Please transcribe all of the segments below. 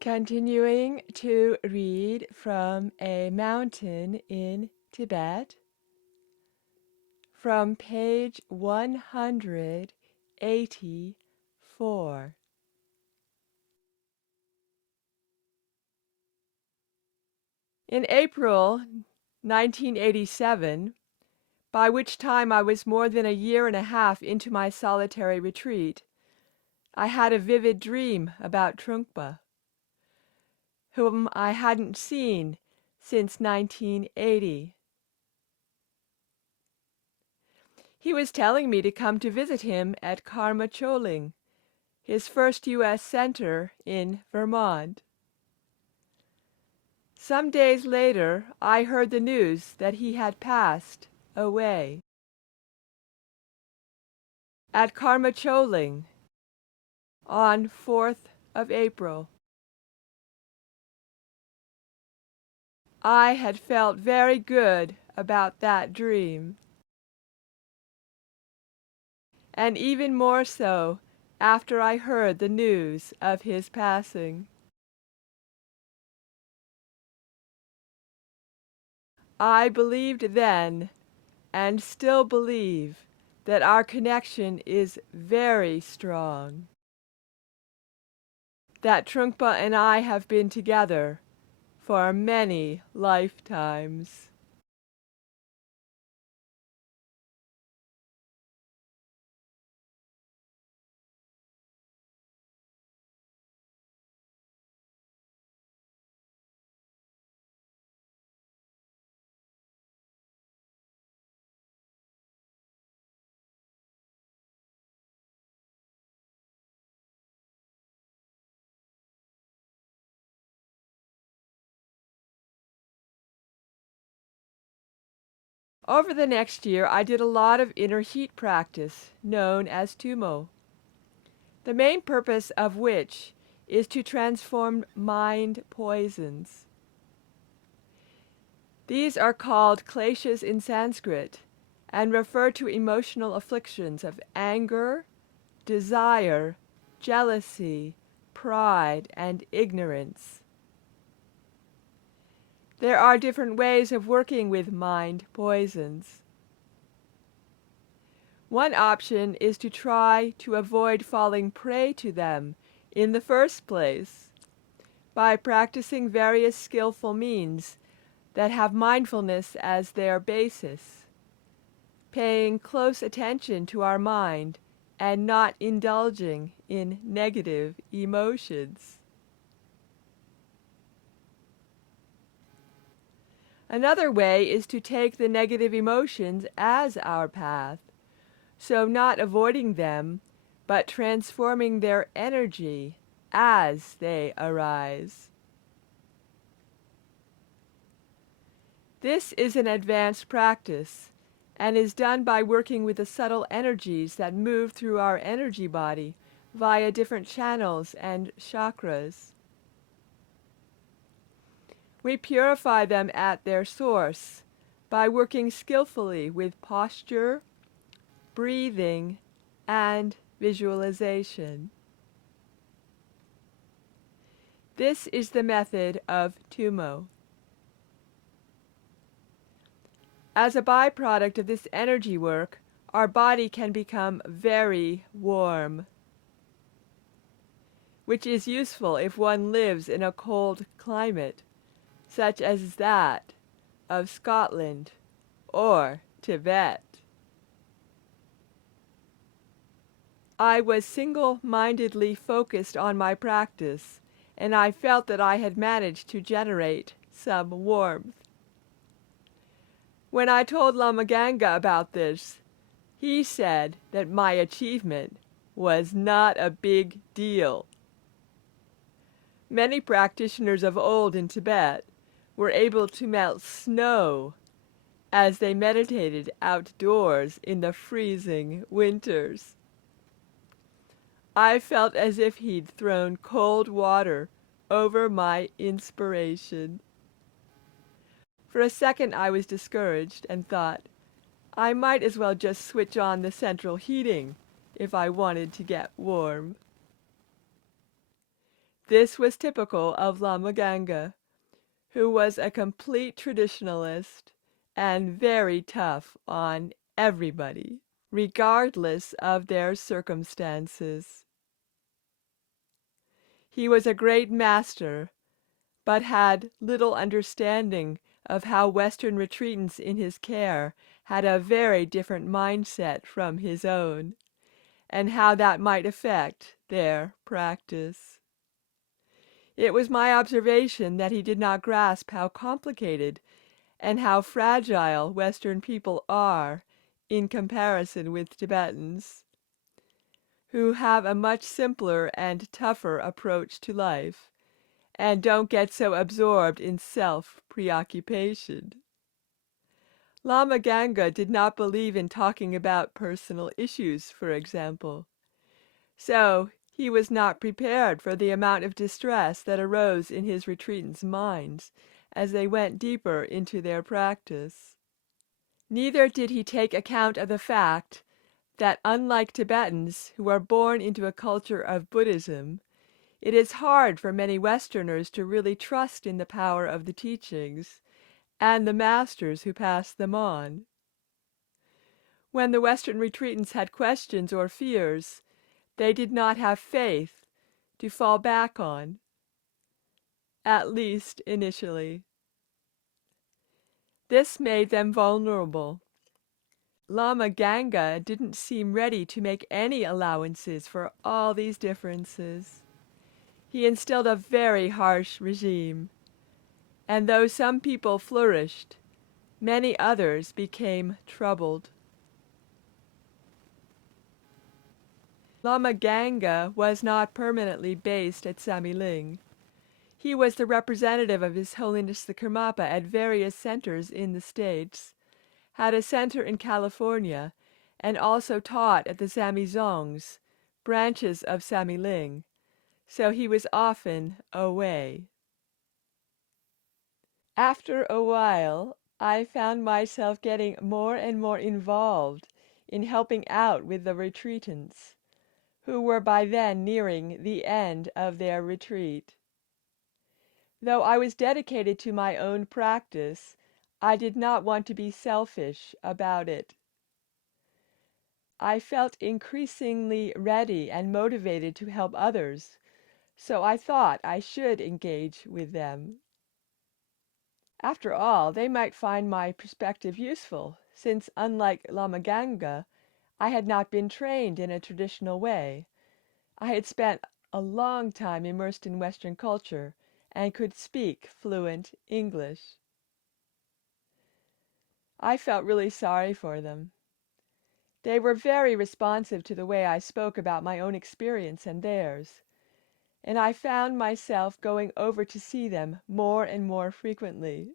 Continuing to read from A Mountain in Tibet, from page 184. In April 1987, by which time I was more than a year and a half into my solitary retreat, I had a vivid dream about Trungpa, whom I hadn't seen since 1980. He was telling me to come to visit him at Karma Choling, his first U.S. center in Vermont. Some days later, I heard the news that he had passed away. At Karma Choling, on 4th of April. I had felt very good about that dream, and even more so after I heard the news of his passing. I believed then, and still believe, that our connection is very strong, that Trungpa and I have been together for many lifetimes. Over the next year, I did a lot of inner heat practice, known as Tumo, the main purpose of which is to transform mind poisons. These are called kleshas in Sanskrit and refer to emotional afflictions of anger, desire, jealousy, pride, and ignorance. There are different ways of working with mind poisons. One option is to try to avoid falling prey to them in the first place by practicing various skillful means that have mindfulness as their basis, paying close attention to our mind and not indulging in negative emotions. Another way is to take the negative emotions as our path, so not avoiding them, but transforming their energy as they arise. This is an advanced practice and is done by working with the subtle energies that move through our energy body via different channels and chakras. We purify them at their source by working skillfully with posture, breathing, and visualization. This is the method of Tumo. As a byproduct of this energy work, our body can become very warm, which is useful if one lives in a cold climate, such as that of Scotland or Tibet. I was single-mindedly focused on my practice, and I felt that I had managed to generate some warmth. When I told Lama Ganga about this, he said that my achievement was not a big deal. Many practitioners of old in Tibet were able to melt snow as they meditated outdoors in the freezing winters. I felt as if he'd thrown cold water over my inspiration. For a second I was discouraged and thought, I might as well just switch on the central heating if I wanted to get warm. This was typical of Lama Ganga, who was a complete traditionalist and very tough on everybody, regardless of their circumstances. He was a great master, but had little understanding of how Western retreatants in his care had a very different mindset from his own, and how that might affect their practice. It was my observation that he did not grasp how complicated and how fragile Western people are in comparison with Tibetans, who have a much simpler and tougher approach to life, and don't get so absorbed in self-preoccupation. Lama Ganga did not believe in talking about personal issues, for example. So he was not prepared for the amount of distress that arose in his retreatants' minds as they went deeper into their practice. Neither did he take account of the fact that, unlike Tibetans who are born into a culture of Buddhism, it is hard for many Westerners to really trust in the power of the teachings and the masters who pass them on. When the Western retreatants had questions or fears, they did not have faith to fall back on, at least initially. This made them vulnerable. Lama Ganga didn't seem ready to make any allowances for all these differences. He instilled a very harsh regime, and though some people flourished, many others became troubled. Lama Ganga was not permanently based at Samiling. He was the representative of His Holiness the Karmapa at various centers in the States, had a center in California, and also taught at the Samizongs, branches of Samiling, so he was often away. After a while, I found myself getting more and more involved in helping out with the retreatants, who were by then nearing the end of their retreat. Though I was dedicated to my own practice, I did not want to be selfish about it. I felt increasingly ready and motivated to help others, so I thought I should engage with them. After all, they might find my perspective useful, since unlike Lama Ganga, I had not been trained in a traditional way. I had spent a long time immersed in Western culture and could speak fluent English. I felt really sorry for them. They were very responsive to the way I spoke about my own experience and theirs, and I found myself going over to see them more and more frequently.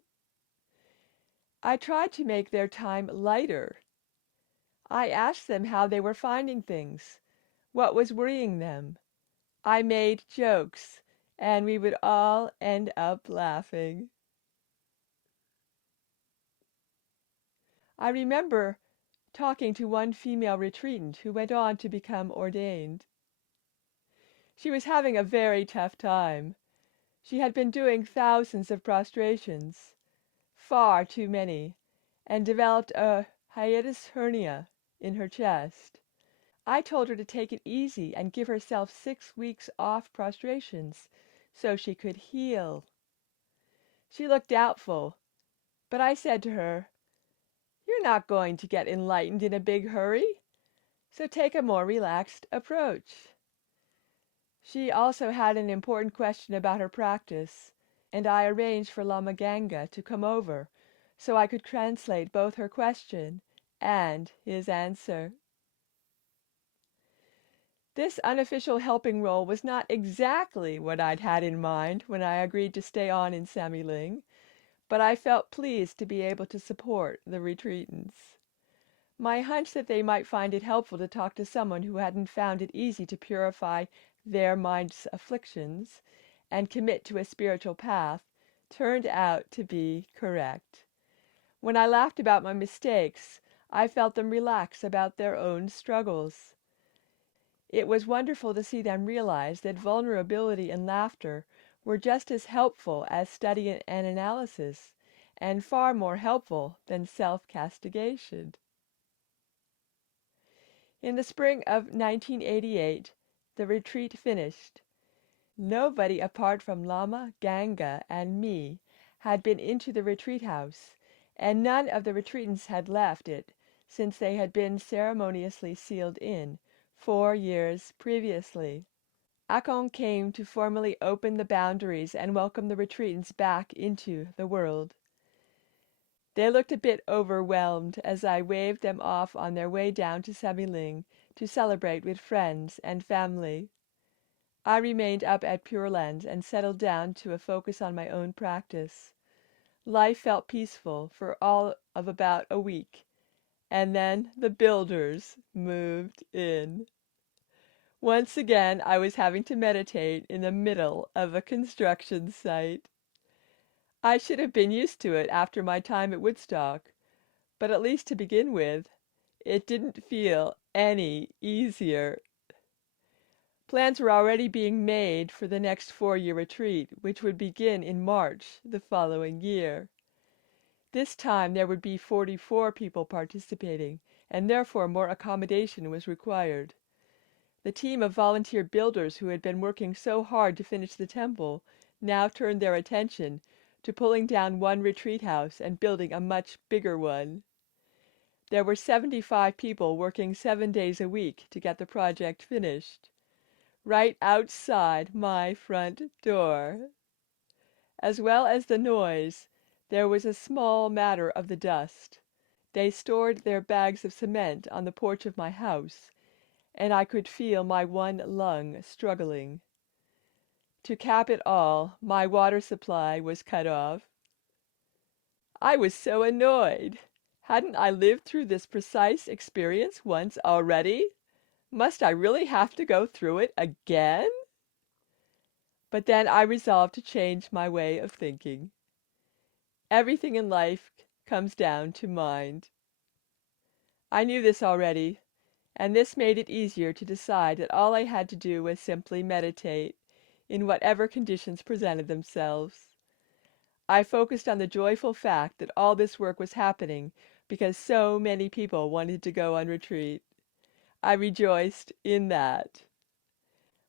I tried to make their time lighter. I asked them how they were finding things, what was worrying them. I made jokes, and we would all end up laughing. I remember talking to one female retreatant who went on to become ordained. She was having a very tough time. She had been doing thousands of prostrations, far too many, and developed a hiatus hernia in her chest. I told her to take it easy and give herself 6 weeks off prostrations so she could heal. She looked doubtful, but I said to her, "You're not going to get enlightened in a big hurry, so take a more relaxed approach." She also had an important question about her practice, and I arranged for Lama Ganga to come over so I could translate both her question and his answer. This unofficial helping role was not exactly what I'd had in mind when I agreed to stay on in Samiling, but I felt pleased to be able to support the retreatants. My hunch that they might find it helpful to talk to someone who hadn't found it easy to purify their mind's afflictions and commit to a spiritual path turned out to be correct. When I laughed about my mistakes, I felt them relax about their own struggles. It was wonderful to see them realize that vulnerability and laughter were just as helpful as study and analysis, and far more helpful than self-castigation. In the spring of 1988, the retreat finished. Nobody apart from Lama, Ganga, and me had been into the retreat house, and none of the retreatants had left it since they had been ceremoniously sealed in 4 years previously. Akon came to formally open the boundaries and welcome the retreatants back into the world. They looked a bit overwhelmed as I waved them off on their way down to Samiling to celebrate with friends and family. I remained up at Pure Lands and settled down to a focus on my own practice. Life felt peaceful for all of about a week, and then the builders moved in. Once again, I was having to meditate in the middle of a construction site. I should have been used to it after my time at Woodstock, but at least to begin with, it didn't feel any easier. Plans were already being made for the next 4-year retreat, which would begin in March the following year. This time there would be 44 people participating, and therefore more accommodation was required. The team of volunteer builders who had been working so hard to finish the temple now turned their attention to pulling down one retreat house and building a much bigger one. There were 75 people working 7 days a week to get the project finished, right outside my front door. As well as the noise, there was a small matter of the dust. They stored their bags of cement on the porch of my house, and I could feel my one lung struggling. To cap it all, my water supply was cut off. I was so annoyed. Hadn't I lived through this precise experience once already? Must I really have to go through it again? But then I resolved to change my way of thinking. Everything in life comes down to mind. I knew this already, and this made it easier to decide that all I had to do was simply meditate, in whatever conditions presented themselves. I focused on the joyful fact that all this work was happening because so many people wanted to go on retreat. I rejoiced in that.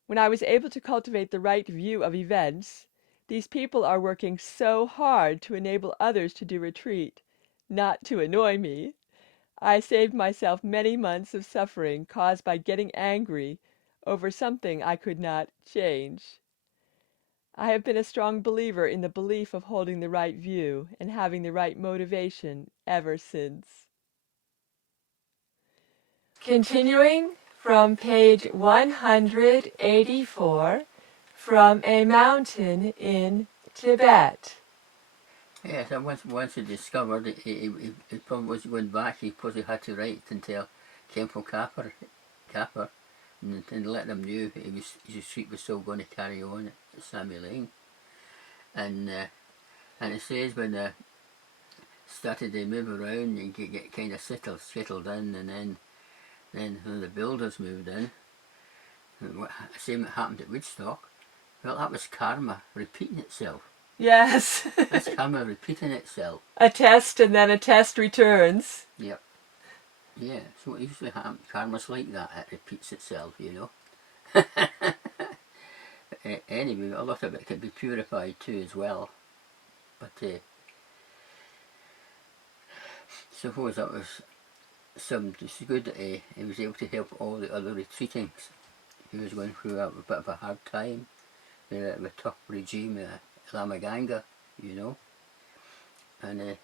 When I was able to cultivate the right view of events, these people are working so hard to enable others to do retreat, not to annoy me. I saved myself many months of suffering caused by getting angry over something I could not change. I have been a strong believer in the belief of holding the right view and having the right motivation ever since. Continuing from page 184, from a mountain in Tibet. Yes, and once he discovered he probably wasn't going back, he probably had to write and tell Temple Kappa and let them know his retreat was still going to carry on at Sammy Lane. And it says when they started to move around and get kind of settled in, and then when the builders moved in, same that happened at Woodstock. Well, that was karma repeating itself. Yes. That's karma repeating itself. A test and then a test returns. Yep. Yeah, so what usually happens, karma's like that, it repeats itself, you know. Anyway, a lot of it can be purified too as well. But suppose that was it's good that he was able to help all the other retreatings. He was going through a bit of a hard time with a tough regime, Lama Ganga, you know. And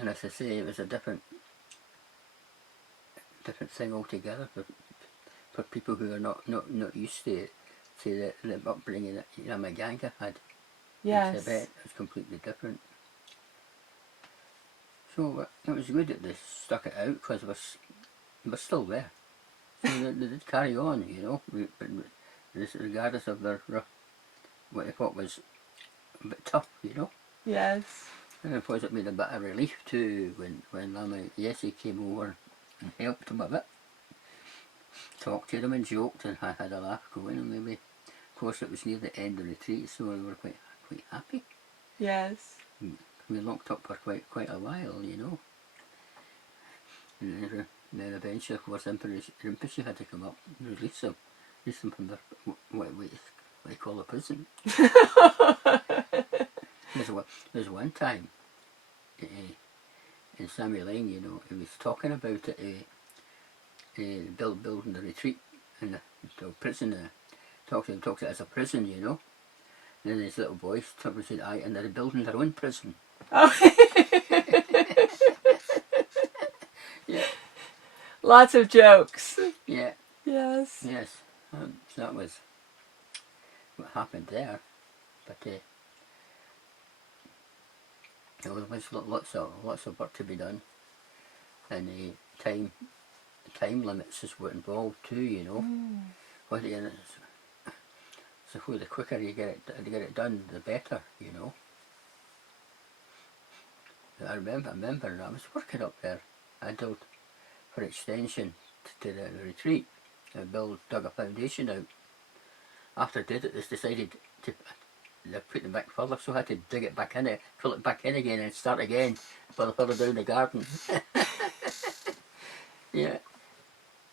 as I say, it was a different thing altogether for people who are not used to the upbringing that Lama Ganga had. Yes. In Tibet. It's completely different. So it was good that they stuck it out because it was still there. So they did carry on, you know, regardless of their what they thought was a bit tough, you know. Yes. And I suppose it made a bit of relief too when Lama Yeshe came over and helped him a bit. talked to them and joked and had a laugh going, and maybe, of course, it was near the end of the retreat, so we were quite happy. Yes. We locked up for quite a while, you know. And then eventually, of course, Emperor Rinpoche had to come up and release them from their, what they call a prison. There's one time in Samuel Lane, you know, he was talking about it, building the retreat and the prison. Talks it as a prison, you know. And then his little boy turned and said, "Aye, and they're building their own prison." Oh. Yeah. Lots of jokes. Yeah. Yes. Yes. So that was what happened there. But there was lots of work to be done, and time limits were involved too, you know. So the quicker you get it done, the better, you know. I remember I was working up there. I dug for extension to the retreat. I dug a foundation out. After I did it, they decided to put them back further, so I had to dig it back in, fill it back in again, and start again further down the garden. Yeah.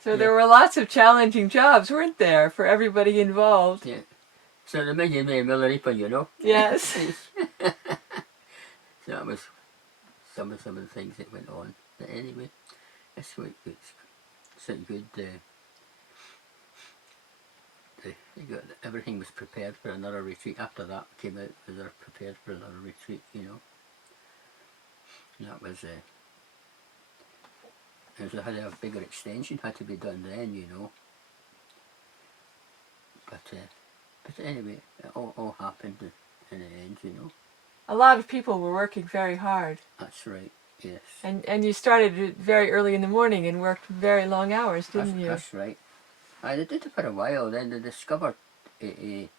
So there were lots of challenging jobs, weren't there, for everybody involved? Yeah. So the million Millarepa, you know. Yes. So that was some of the things that went on. But anyway, it's good. Everything was prepared for another retreat. After that came out, we were prepared for another retreat, you know. And that was had a bigger extension had to be done then, you know. But anyway, it all happened in the end, you know. A lot of people were working very hard. That's right. Yes. And you started very early in the morning and worked very long hours, didn't you? That's right. They did it for a while. Then they discovered if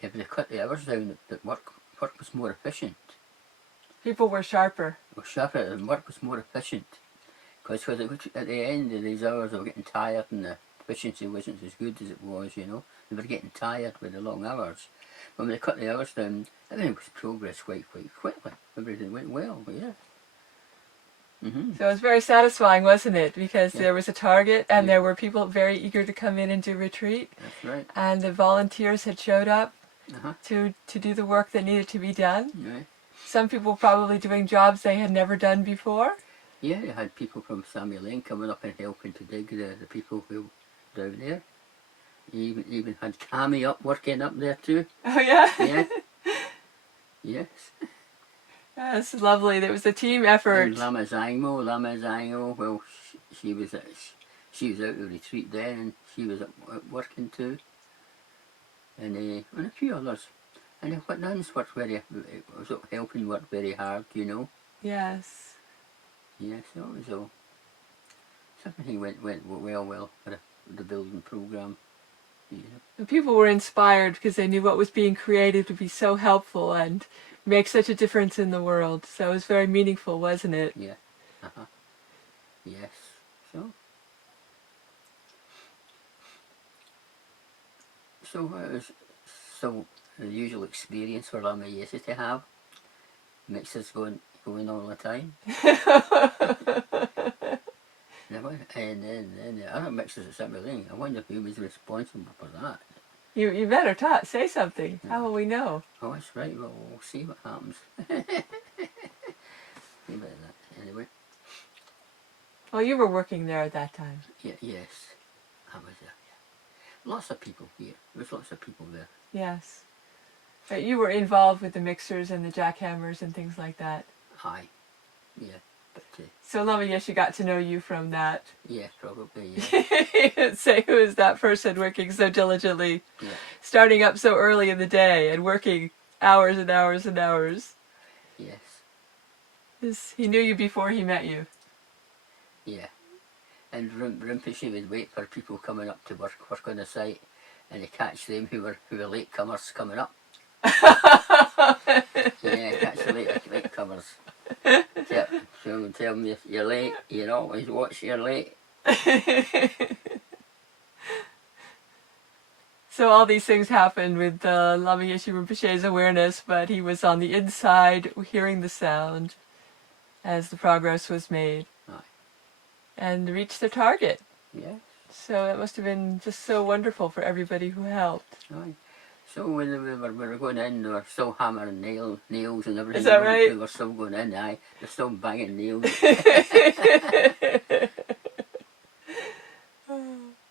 they cut the hours down, that work was more efficient. People were sharper. And work was more efficient. Because at the end of these hours, they were getting tired, and the efficiency wasn't as good as it was, you know. They were getting tired with the long hours. When they cut the hours down, everything was progress quite quickly. Everything went well, yeah. Mm-hmm. So it was very satisfying, wasn't it? Because there was a target, and there were people very eager to come in and do retreat. That's right. And the volunteers had showed up to do the work that needed to be done. Right. Some people probably doing jobs they had never done before. Yeah, you had people from Samuel Lane coming up and helping to dig the people who were down there. You even had Cammy up working up there too. Oh yeah? Yeah. Yes. That's lovely. There was a team effort. And Lama Zango, well, she was out of retreat then, and she was up working too. And a few others. And what nuns worked helping work very hard, you know. Yes. Yes, so it was all. Everything went well for the building program. You know. And people were inspired because they knew what was being created would be so helpful and make such a difference in the world. So it was very meaningful, wasn't it? Yeah. Yes. So it was the usual experience for Lama Yeshe to have. Mixers going all the time. And then the other mixers at Samuel Lane, I wonder who was responsible for that. You better say something. How will we know? Oh, that's right. Well, we'll see what happens. Anyway. Well, you were working there at that time. Yeah, yes. I was there, yeah. Lots of people here. There was lots of people there. Yes. You were involved with the mixers and the jackhammers and things like that. Aye. Yeah. But, so Lama Yeshe got to know you from that. Yeah, probably, yeah. Say, who is that person working so diligently? Yeah. Starting up so early in the day and working hours and hours and hours. Yes. He knew you before he met you. Yeah. And Rinpoche would wait for people coming up to work on the site, and to catch them who were latecomers coming up. Yeah, catch the latecomers. Tell them if you're late, you know, always watch you're late. So all these things happened with Lama Yeshe Rinpoche's awareness, but he was on the inside hearing the sound as the progress was made. Aye. And reached their target. Yes. So it must have been just so wonderful for everybody who helped. Aye. So when we were going in, they were still hammering nails and everything. Is that right? We were still going in, aye. They're still banging nails.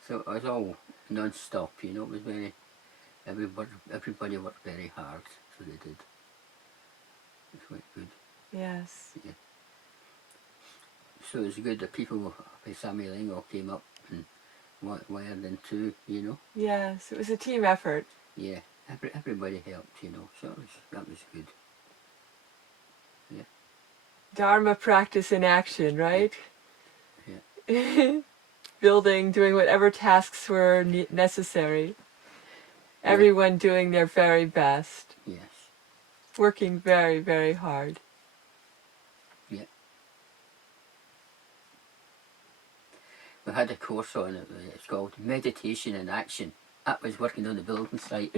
So it was all non-stop, you know. It was very, everybody worked very hard, so they did. It was quite good. Yes. Yeah. So it was good that people like Sammy Ling all came up and wired in too, you know. Yes, it was a team effort. Yeah, everybody helped, you know. So that was good. Yeah. Dharma practice in action, right? Yeah. Building, doing whatever tasks were necessary. Yeah. Everyone doing their very best. Yes. Working very, very hard. Yeah. We had a course on it. It's called Meditation in Action. That was working on the building site.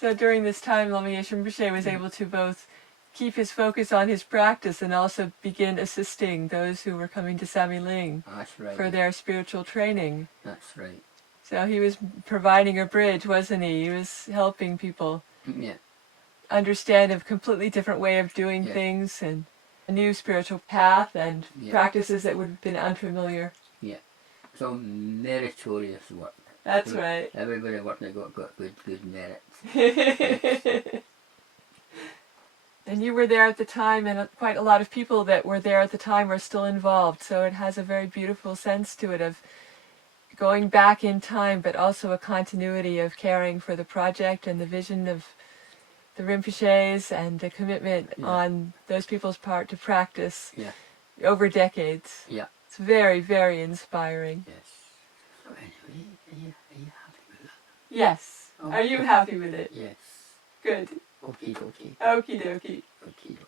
So during this time, Lama Yeshe Rinpoche was able to both keep his focus on his practice and also begin assisting those who were coming to Sami Ling That's right. for their spiritual training. That's right. So he was providing a bridge, wasn't he? He was helping people Yeah. understand a completely different way of doing Yeah. things and a new spiritual path and Yeah. practices that would have been unfamiliar. Yeah. It's all meritorious work. That's right. Everybody working got good merit. And you were there at the time, and quite a lot of people that were there at the time are still involved. So it has a very beautiful sense to it of going back in time, but also a continuity of caring for the project and the vision of the Rinpoches and the commitment on those people's part to practice over decades. Yeah. It's very, very inspiring. Yes. So anyway, are you happy with that? Yes. Oh, Are you happy with it? Yes. Good. Okie dokie. Okie dokie. Okie dokie.